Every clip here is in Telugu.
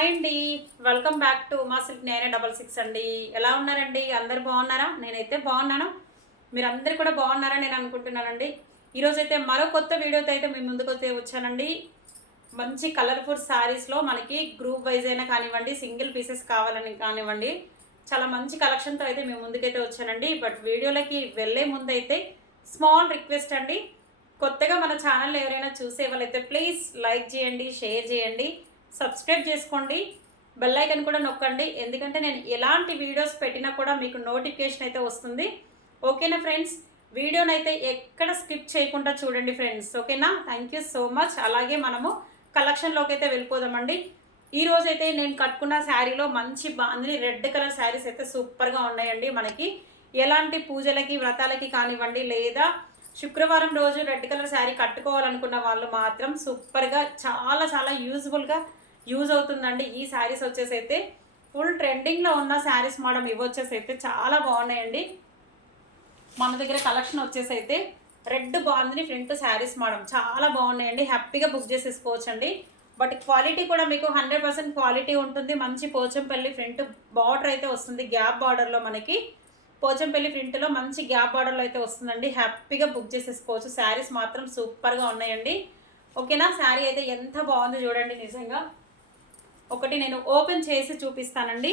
హాయ్ అండి. వెల్కమ్ బ్యాక్ టు మా సిల్క్ నేనే డబల్ సిక్స్ అండి. ఎలా ఉన్నారండి? అందరు బాగున్నారా? నేనైతే బాగున్నాను. మీరు అందరు కూడా బాగున్నారా నేను అనుకుంటున్నానండి. ఈరోజైతే మరో కొత్త వీడియోతో అయితే మీ ముందుకు అయితే వచ్చానండి. మంచి కలర్ఫుల్ శారీస్లో మనకి గ్రూప్ వైజ్ అయినా కానివ్వండి సింగిల్ పీసెస్ కావాలని కానివ్వండి చాలా మంచి కలెక్షన్తో అయితే మేము ముందుకైతే వచ్చానండి. బట్ వీడియోలకి వెళ్ళే ముందు అయితే స్మాల్ రిక్వెస్ట్ అండి. కొత్తగా మన ఛానల్ ఎవరైనా చూసే వాళ్ళైతే ప్లీజ్ లైక్ చేయండి షేర్ చేయండి. సబ్స్క్రైబ్ చేసుకోండి బెల్ ఐకన్ కూడా నొక్కండి. ఎందుకంటే నేను ఎలాంటి వీడియోస్ పెట్టినా కూడా మీకు నోటిఫికేషన్ అయితే వస్తుంది. ఓకేనా ఫ్రెండ్స్? వీడియోనైతే ఎక్కడ స్కిప్ చేయకుండా చూడండి ఫ్రెండ్స్. ఓకేనా? థ్యాంక్ యూ సో మచ్ అలాగే మనము కలెక్షన్లోకి అయితే వెళ్ళిపోదామండి. ఈ అయితే నేను కట్టుకున్న శారీలో మంచి బాగుంది రెడ్ కలర్ శారీస్ అయితే సూపర్గా ఉన్నాయండి మనకి. ఎలాంటి పూజలకి వ్రతాలకి కానివ్వండి లేదా శుక్రవారం రోజు రెడ్ కలర్ శారీ కట్టుకోవాలనుకున్న వాళ్ళు మాత్రం సూపర్గా చాలా చాలా యూజ్ఫుల్గా యూజ్ అవుతుందండి. ఈ శారీస్ వచ్చేసి అయితే ఫుల్ ట్రెండింగ్లో ఉన్న శారీస్ మేడం ఇవి వచ్చేసి అయితే చాలా బాగున్నాయండి. మన దగ్గర కలెక్షన్ వచ్చేసి అయితే రెడ్ బాగుంది ఫ్రంట్ శారీస్ మేడం చాలా బాగున్నాయండి. హ్యాపీగా బుక్ చేసేసుకోవచ్చండి. బట్ క్వాలిటీ కూడా మీకు హండ్రెడ్ పర్సెంట్ క్వాలిటీ ఉంటుంది. మంచి పోచంపల్లి ఫ్రంట్ బార్డర్ అయితే వస్తుంది. గ్యాప్ బార్డర్లో మనకి పోచంపల్లి ప్రింట్లో మంచి గ్యాప్ బార్డర్లో అయితే వస్తుందండి. హ్యాపీగా బుక్ చేసేసుకోవచ్చు. శారీస్ మాత్రం సూపర్గా ఉన్నాయండి. ఓకేనా? శారీ అయితే ఎంత బాగుందో చూడండి నిజంగా. ఒకటి నేను ఓపెన్ చేసి చూపిస్తానండి.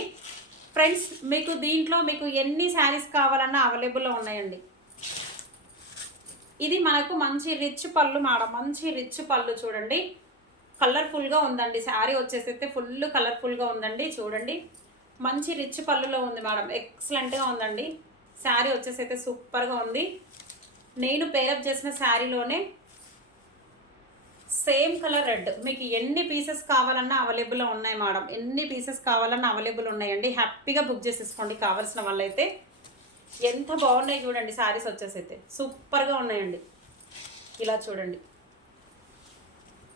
ఫ్రెండ్స్ మీకు దీంట్లో మీకు ఎన్ని శారీస్ కావాలన్నా అవైలబుల్లో ఉన్నాయండి. ఇది మనకు మంచి రిచ్ పళ్ళు మేడం మంచి రిచ్ పళ్ళు చూడండి. కలర్ఫుల్గా ఉందండి. శారీ వచ్చేసి అయితే ఫుల్ కలర్ఫుల్గా ఉందండి. చూడండి. మంచి రిచ్ పళ్ళులో ఉంది మేడం. ఎక్సలెంట్గా ఉందండి. శారీ వచ్చేసి అయితే సూపర్గా ఉంది. నేను పేరప్ చేసిన శారీలోనే సేమ్ కలర్ రెడ్. మీకు ఎన్ని పీసెస్ కావాలన్నా అవైలబుల్లో ఉన్నాయి మేడం. ఎన్ని పీసెస్ కావాలన్నా అవైలబుల్ ఉన్నాయండి. హ్యాపీగా బుక్ చేసేసుకోండి. కావాల్సిన వాళ్ళైతే ఎంత బాగున్నాయి చూడండి. శారీస్ వచ్చేసి అయితే సూపర్గా ఉన్నాయండి. ఇలా చూడండి.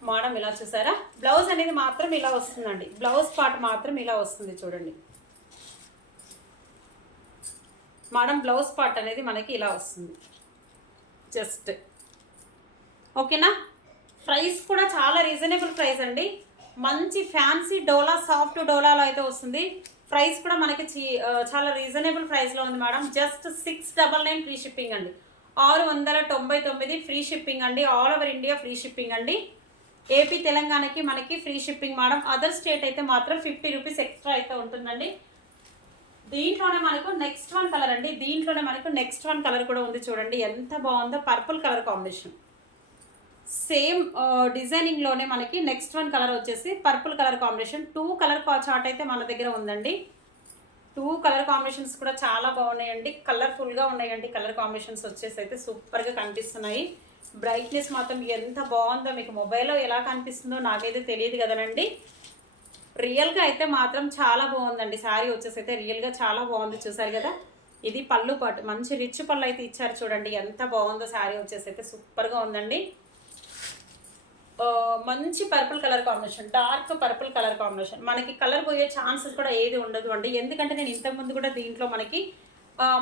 మేడం ఇలా చూసారా? బ్లౌజ్ అనేది మాత్రం ఇలా వస్తుందండి. బ్లౌజ్ పార్ట్ మాత్రం ఇలా వస్తుంది చూడండి. మేడం బ్లౌజ్ పార్ట్ అనేది మనకి ఇలా వస్తుంది. జస్ట్. ఓకేనా? ప్రైస్ కూడా చాలా రీజనబుల్ ప్రైస్ అండి. మంచి ఫ్యాన్సీ డోలా సాఫ్ట్ డోలాలో అయితే వస్తుంది. ప్రైస్ కూడా మనకి చాలా రీజనబుల్ ప్రైస్లో ఉంది madam. Just six double nine free shipping అండి. ఆరు వందల తొంభై తొమ్మిది ఫ్రీ షిప్పింగ్ అండి. All over India free shipping అండి. ఏపీ తెలంగాణకి మనకి free shipping madam. Other state అయితే మాత్రం ఫిఫ్టీ రూపీస్ ఎక్స్ట్రా అయితే ఉంటుందండి. దీంట్లోనే మనకు నెక్స్ట్ వన్ కలర్ అండి. దీంట్లోనే మనకు నెక్స్ట్ వన్ కలర్ కూడా ఉంది చూడండి. ఎంత బాగుందో పర్పుల్ కలర్ కాంబినేషన్. సేమ్ డిజైనింగ్లోనే మనకి నెక్స్ట్ వన్ కలర్ వచ్చేసి purple colour combination. Two colour chart అయితే మన దగ్గర ఉందండి. టూ కలర్ కాంబినేషన్స్ కూడా చాలా బాగున్నాయండి. కలర్ఫుల్గా ఉన్నాయండి కలర్ కాంబినేషన్స్ వచ్చేసి అయితే సూపర్గా కనిపిస్తున్నాయి. బ్రైట్నెస్ మాత్రం ఎంత బాగుందో మీకు మొబైల్లో ఎలా కనిపిస్తుందో నాకైతే తెలియదు కదనండి. రియల్గా అయితే మాత్రం చాలా బాగుందండి. శారీ వచ్చేసి అయితే రియల్గా చాలా బాగుంది చూసారు కదా. ఇది పళ్ళు పాటు మంచి రిచ్ పళ్ళు అయితే ఇచ్చారు చూడండి. ఎంత బాగుందో శారీ వచ్చేసి అయితే సూపర్గా ఉందండి. మంచి purple colour combination dark purple colour combination. మనకి కలర్ పోయే ఛాన్సెస్ కూడా ఏది ఉండదు అండి. ఎందుకంటే నేను ఇంతకుముందు కూడా దీంట్లో మనకి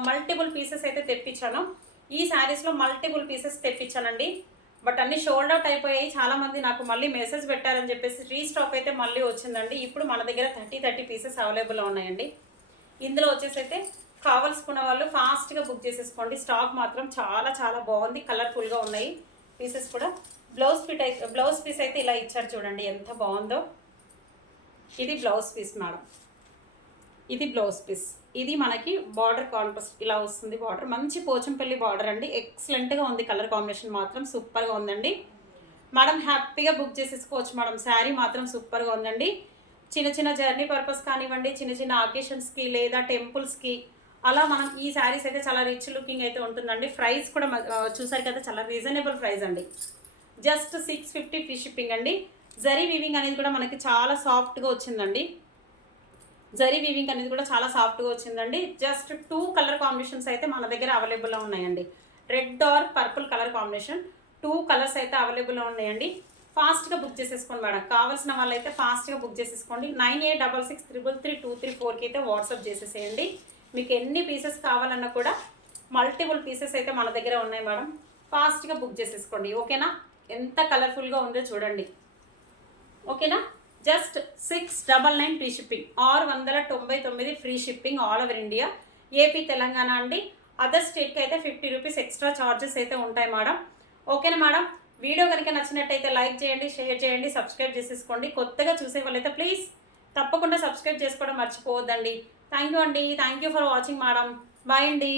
మల్టిపుల్ పీసెస్ అయితే తెప్పించాను. ఈ శారీస్లో మల్టిపుల్ పీసెస్ తెప్పించానండి. బట్ అన్ని షోల్డ్ అవుట్ అయిపోయాయి. చాలామంది నాకు మళ్ళీ మెసేజ్ పెట్టారని చెప్పేసి రీస్టాక్ అయితే మళ్ళీ వచ్చిందండి. ఇప్పుడు మన దగ్గర థర్టీ థర్టీ పీసెస్ అవైలబుల్ ఉన్నాయండి. ఇందులో వచ్చేసి అయితే కావాల్సుకున్న వాళ్ళు ఫాస్ట్గా బుక్ చేసేసుకోండి. స్టాక్ మాత్రం చాలా చాలా బాగుంది. కలర్ఫుల్గా ఉన్నాయి. పీసెస్ కూడా. బ్లౌజ్ ఫిట్ అయితే బ్లౌజ్ పీస్ అయితే ఇలా ఇచ్చారు చూడండి ఎంత బాగుందో. ఇది బ్లౌజ్ పీస్ మేడం. ఇది బ్లౌజ్ పీస్. ఇది మనకి బార్డర్ కాంట్రాస్ట్ ఇలా వస్తుంది బార్డర్. మంచి పోచంపల్లి బార్డర్ అండి. ఎక్సలెంట్గా ఉంది కలర్ కాంబినేషన్ మాత్రం సూపర్గా ఉందండి. మేడం హ్యాపీగా బుక్ చేసేసుకోవచ్చు మేడం. శారీ మాత్రం సూపర్గా ఉందండి. చిన్న చిన్న జర్నీ పర్పస్ కానివ్వండి చిన్న చిన్న ఆకేషన్స్కి లేదా టెంపుల్స్కి అలా మనం ఈ శారీస్ అయితే చాలా రిచ్ లుకింగ్ అయితే ఉంటుందండి. ప్రైస్ కూడా మ- చూసారు కదా చాలా రీజనబుల్ ప్రైస్ అండి. Just six fifty free shipping అండి. జరీ వీవింగ్ అనేది కూడా మనకి చాలా సాఫ్ట్గా వచ్చిందండి. జరీ వీవింగ్ అనేది కూడా చాలా సాఫ్ట్గా వచ్చిందండి. జస్ట్ టూ కలర్ కాంబినేషన్స్ అయితే మన దగ్గర అవైలబుల్లో ఉన్నాయండి. Red or purple colour combination two colours అయితే అవైలబుల్లో ఉన్నాయండి. ఫాస్ట్గా బుక్ చేసేసుకోండి మేడం. కావాల్సిన వాళ్ళైతే ఫాస్ట్గా బుక్ చేసేసుకోండి. Nine eight double six triple three two three ఫోర్కి అయితే వాట్సాప్ చేసేసేయండి. మీకు ఎన్ని పీసెస్ కావాలన్నా కూడా మల్టిపుల్ పీసెస్ అయితే మన దగ్గర ఉన్నాయి మేడం. ఫాస్ట్గా బుక్ చేసేసుకోండి. ఓకేనా? ఎంత కలర్ఫుల్గా ఉందో చూడండి. ఓకేనా? Just six double nine free shipping ఆరు వందల తొంభై తొమ్మిది free shipping all over India AP Telangana అండి. అదర్ స్టేట్కి అయితే ఫిఫ్టీ రూపీస్ ఎక్స్ట్రా ఛార్జెస్ అయితే ఉంటాయి మేడం. ఓకేనా మేడం? వీడియో కనుక నచ్చినట్టయితే లైక్ చేయండి షేర్ చేయండి సబ్స్క్రైబ్ చేసేసుకోండి. కొత్తగా చూసే వాళ్ళైతే ప్లీజ్ తప్పకుండా సబ్స్క్రైబ్ చేసుకోవడం మర్చిపోవద్దండి. థ్యాంక్ యూ అండి. Thank you for watching madam. Bye అండి.